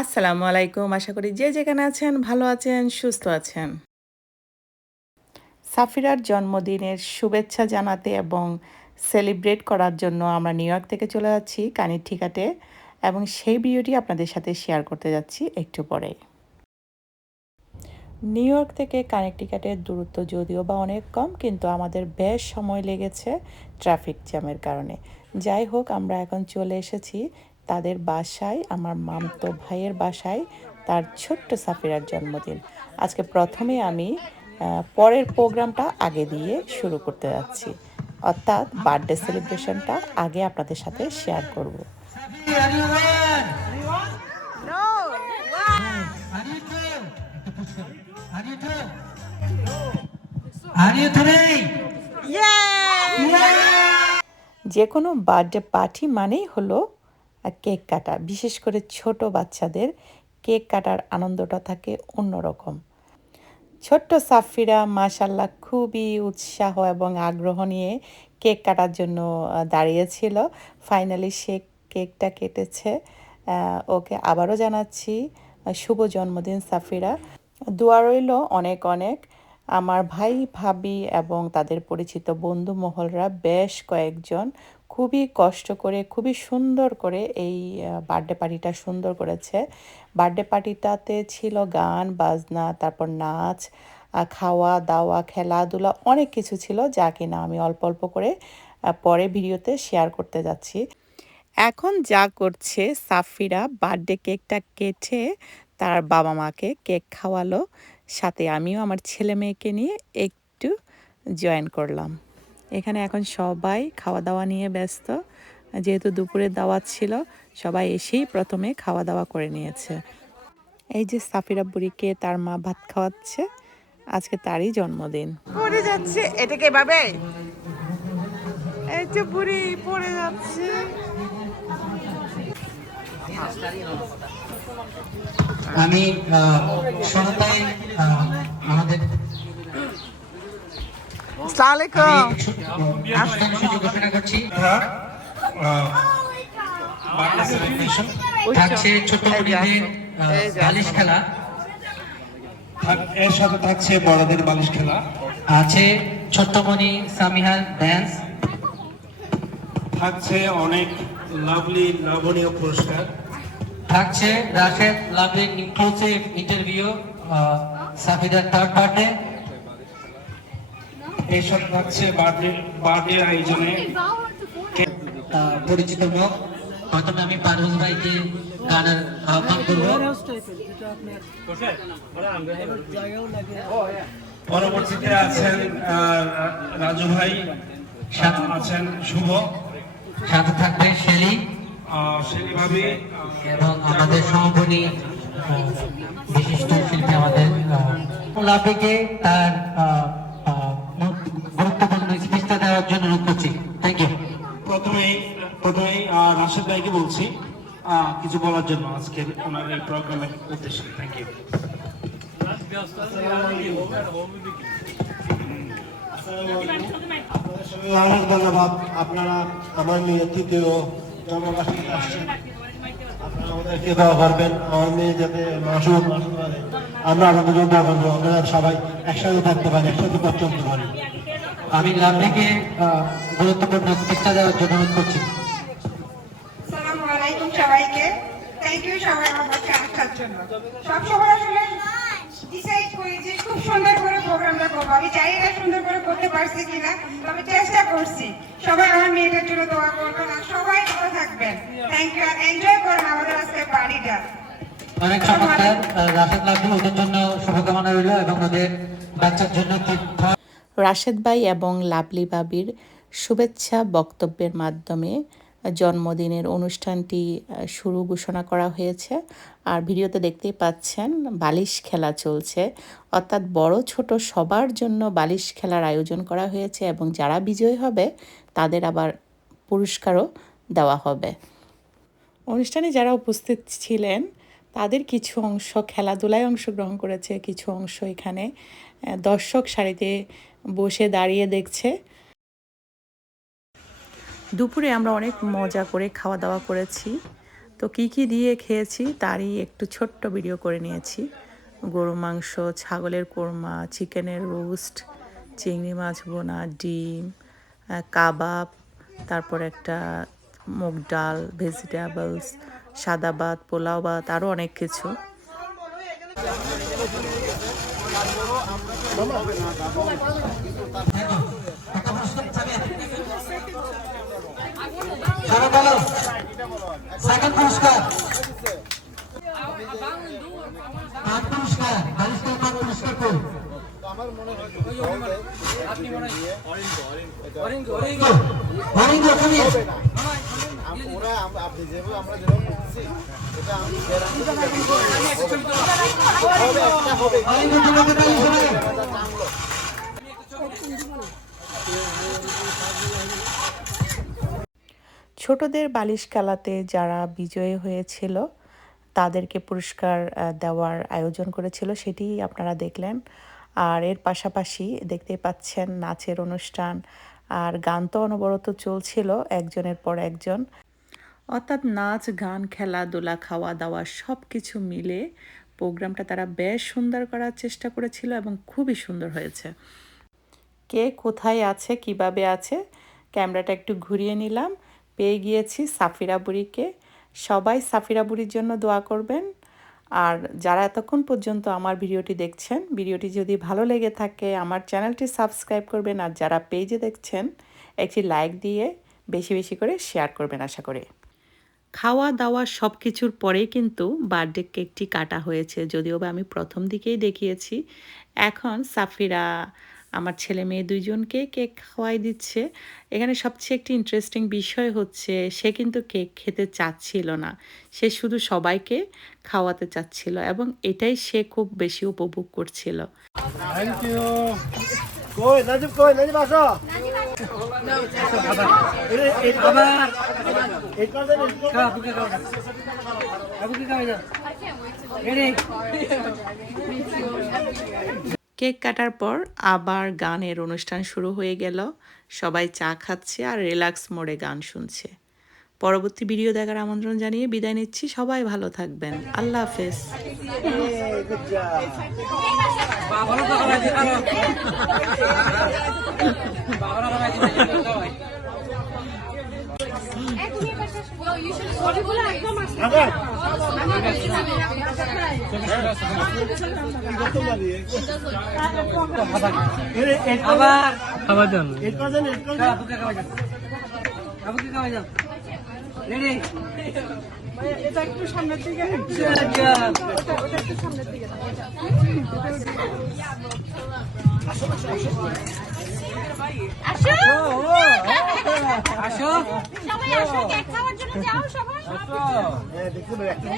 আসসালামু আলাইকুম আশা করি যে যেখানে আছেন ভালো আছেন, সুস্থ আছেন। সাফিরার জন্মদিনের শুভেচ্ছা জানাতে এবং সেলিব্রেট করার জন্য আমরা নিউ ইয়র্ক থেকে চলে যাচ্ছি কানির ঠিকাতে এবং সেই ভিডিওটি আপনাদের সাথে শেয়ার করতে যাচ্ছি একটু পরে নিউ ইয়র্ক থেকে কানেকটিকাটের দূরত্ব যদিও বা অনেক কম, কিন্তু আমাদের বেশ সময় লেগেছে ট্রাফিক জ্যামের কারণে। যাই হোক, আমরা এখন চলে এসেছি তাদের বাসায় আমার মামতো ভাইয়ের বাসায় তার ছোট্ট সাফিরার জন্মদিন। আজকে প্রথমে আমি পরের প্রোগ্রামটা আগে দিয়ে শুরু করতে যাচ্ছি। অর্থাৎ বার্থডে সেলিব্রেশনটা আগে আপনাদের সাথে শেয়ার করব? যে কোনো বার্থডে পার্টি মানেই হলো কেক কাটা। বিশেষ করে ছোট বাচ্চাদের কেক কাটার আনন্দটা থাকে অন্যরকম। ছোট্ট সাফিরা মাশাল্লাহ খুবই উৎসাহ এবং আগ্রহ নিয়ে কেক কাটার জন্য দাঁড়িয়েছিল। ফাইনালি সে কেকটা কেটেছে। ওকে আবারও জানাচ্ছি শুভ জন্মদিন সাফিরা। দোয়া রইল অনেক অনেক। আমার ভাই, ভাবি এবং তাদের পরিচিত বন্ধু মহলরা বেশ কয়েকজন খুবই কষ্ট করে, খুবই সুন্দর করে এই বার্থডে পার্টিটা সুন্দর করেছে। বার্থডে পার্টিটাতে ছিল গান, বাজনা, তারপর নাচ খাওয়া, দাওয়া, খেলাধুলা অনেক কিছু ছিল যা কিনা আমি অল্প অল্প করে পরে ভিডিওতে শেয়ার করতে যাচ্ছি। এখন যা করছে সাফিরা বার্থডে কেকটা কেটে তার বাবা মাকে কেক খাওয়ালো। সাথে আমিও আমার ছেলে মেয়েকে নিয়ে একটু জয়েন করলাম। এখানে এখন সবাই খাওয়া দাওয়া নিয়ে ব্যস্ত। যেহেতু দুপুরের দাওয়াত ছিল সবাই এসেই প্রথমে খাওয়া দাওয়া করে নিয়েছে। এই যে সাফিরা বুড়িকে তার মা ভাত খাওয়াচ্ছে আজকে তারই জন্মদিন। পড়ে যাচ্ছে এটাকে এভাবে এই যে বুড়ি পড়ে যাচ্ছে। আমি আহ, করছি থাকছে ছোট বালিশ খেলা। এর সাথে থাকছে বড়দের বালিশ খেলা। আছে ছোট্টমণি সামিহার ড্যান্স থাকছে অনেক লাভলি লাভনীয় পুরস্কার। থাকছে রাশেদ লাভলি ইনক্লুসিভ ইন্টারভিউ সাফিদার থার্ড বার্থডে সাথে থাকছে বার্থডে আয়োজনে। পরিচিত মুখ প্রথমে আমি পারভেজ ভাইকে গানের আহ্বান করব। পরবর্তীতে আছেন রাজু ভাই সাথে আছেন? শুভ। সাথে থাকবে শেলি। শেলি ভাবি এবং আমাদের সহকর্মী বিশিষ্ট শিল্পী আমাদের লাভিকে তার আহ, আহ, গুরুত্বপূর্ণ স্পিচটা দেওয়ার জন্য অনুরোধ করছি থ্যাংক ইউ প্রথমেই প্রথমেই রাশেদ ভাইকে বলছি কিছু বলার জন্য আজকের ওনার এই প্রোগ্রামের উদ্দেশ্যে। থ্যাংক ইউ অনেক ধন্যবাদ। আপনারা আমার মেয়ে তৃতীয় জন্মবার্ষিকী আসছেন আপনারা আমাদেরকে দোয়া করবেন আমার মেয়ে যাতে পারে আমরা আপনাদের জন্য আপনারা সবাই একসাথে থাকতে পারি একসাথে পথ চলতে পারি। আমি লাভলিকে গুরুত্বপূর্ণ স্পিচটা দেওয়ার জন্য অনুরোধ করছি। থ্যাংক সবাই আমার কাছে আসার জন্য। সবসময় আসলে ডিসাইড করি যে খুব সুন্দর করে প্রোগ্রামটা করব। আমি জানি না সুন্দর করে করতে পারছি কিনা তবে চেষ্টা করছি। সবাই আমার মেয়েটার জন্য দোয়া করবেন আর সবাই ভালো থাকবেন। থ্যাংক ইউ আর এনজয় করুন আমাদের আজকে পার্টিটা অনেক চমৎকার রাশেদ লাভলি ওদের জন্য শুভকামনা রইল এবং ওদের বাচ্চার জন্য কি রাশেদ ভাই এবং লাভলি বাবির শুভেচ্ছা বক্তব্যের মাধ্যমে জন্মদিনের অনুষ্ঠানটি শুরু ঘোষণা করা হয়েছে। আর ভিডিওতে দেখতেই পাচ্ছেন, বালিশ খেলা চলছে। অর্থাৎ বড় ছোট সবার জন্য বালিশ খেলার আয়োজন করা হয়েছে এবং যারা বিজয়ী হবে, তাদের আবার পুরস্কারও দেওয়া হবে। অনুষ্ঠানে যারা উপস্থিত ছিলেন, তাদের কিছু অংশ খেলাধুলায় অংশগ্রহণ করেছে, কিছু অংশ এখানে দর্শক সারিতে বসে দাঁড়িয়ে দেখছে। দুপুরে আমরা অনেক মজা করে খাওয়া দাওয়া করেছি। তো কি কি দিয়ে খেয়েছি তারই একটু ছোট্ট ভিডিও করে নিয়েছি। গরু মাংস, ছাগলের কোরমা, চিকেনের রোস্ট, চিংড়ি মাছ বোনা, ডিম কাবাব, তারপর একটা মুগ ডাল ভেজিটেবলস সাদা ভাত, পোলাও ভাত আরও অনেক কিছু। সেকেন্ড পুরস্কার। পাঁচ পুরস্কার বালিশকার পাঁচ পুরস্কার কই? অরেঞ্জ ওখানে অরেঞ্জ তোমাকে তালি শোনায় ছোটদের বালিশ খেলাতে যারা বিজয়ী হয়েছিল, তাদেরকে পুরস্কার দেওয়ার আয়োজন করেছিল, সেটি আপনারা দেখলেন। আর এর পাশাপাশি দেখতে পাচ্ছেন নাচের অনুষ্ঠান, আর গান তো অনবরত চলছিল, একজনের পর একজন। অর্থাৎ নাচ, গান, খেলাধুলা খাওয়া দাওয়া সব কিছু মিলে প্রোগ্রামটা তারা বেশ সুন্দর করার চেষ্টা করেছিল এবং খুবই সুন্দর হয়েছে। কে কোথায় আছে, কীভাবে আছে, ক্যামেরাটা একটু ঘুরিয়ে নিলাম। পেয়ে গিয়েছি সাফিরা বুড়িকে। সবাই সাফিরা বুড়ির জন্য দোয়া করবেন। আর যারা এতক্ষণ পর্যন্ত আমার ভিডিওটি দেখছেন, ভিডিওটি যদি ভালো লেগে থাকে, আমার চ্যানেলটি সাবস্ক্রাইব করবেন। আর যারা পেজে দেখছেন, একটি লাইক দিয়ে বেশি বেশি করে শেয়ার করবেন আশা করে। খাওয়া দাওয়া সব কিছুর পরেই কিন্তু বার্থডে কেকটি কাটা হয়েছে, যদিও বা আমি প্রথম দিকেই দেখিয়েছি। এখন সাফিরা আমার ছেলে মেয়ে দুইজনকে কেক খাওয়াই দিচ্ছে এখানে সবচেয়ে একটি ইন্টারেস্টিং বিষয় হচ্ছে সে কিন্তু কেক খেতে চাচ্ছিল না সে শুধু সবাইকে খাওয়াতে চাচ্ছিল এবং এটাই সে খুব বেশি উপভোগ করছিল কেক কাটার পর আবার গানের অনুষ্ঠান শুরু হয়ে গেল। সবাই চা খাচ্ছে আর রিল্যাক্স মোডে গান শুনছে। পরবর্তী ভিডিও দেখার আমন্ত্রণ জানিয়ে বিদায় নিচ্ছি। সবাই ভালো থাকবেন। আল্লাহ হাফেজ। আবার আবার পার্সেন্ট আপুকে খাওয়া যান আপুকে খাওয়া যান রেডি এটা একটু সামনের দিকে। আসো। আসো। সবাই আসো কেক খাওয়ার জন্য যাও সবাই। হ্যাঁ দেখতে একটা